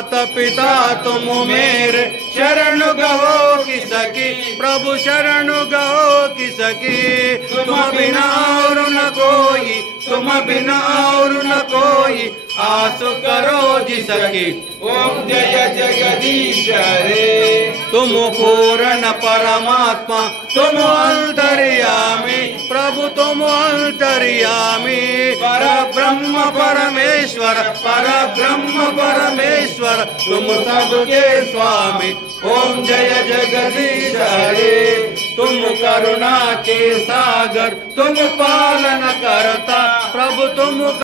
माता पिता तुम मेरे, शरण गहो किसकी प्रभु शरण गहो किसकी। तुम बिना और न कोई, तुम बिना और न कोई, आस करो जिसकी। ओम जय जगदीश हरे। तुम पूर्ण परमात्मा तुम अंतर्यामी, प्रभु तुम अंतर्यामी। पर ब्रह्म परमेश्वर, पर ब्रह्म परमेश्वर, तुम सबके स्वामी। ओम जय जगदीश हरे। तुम करुणा के सागर, तुम पालन करता, प्रभु तुम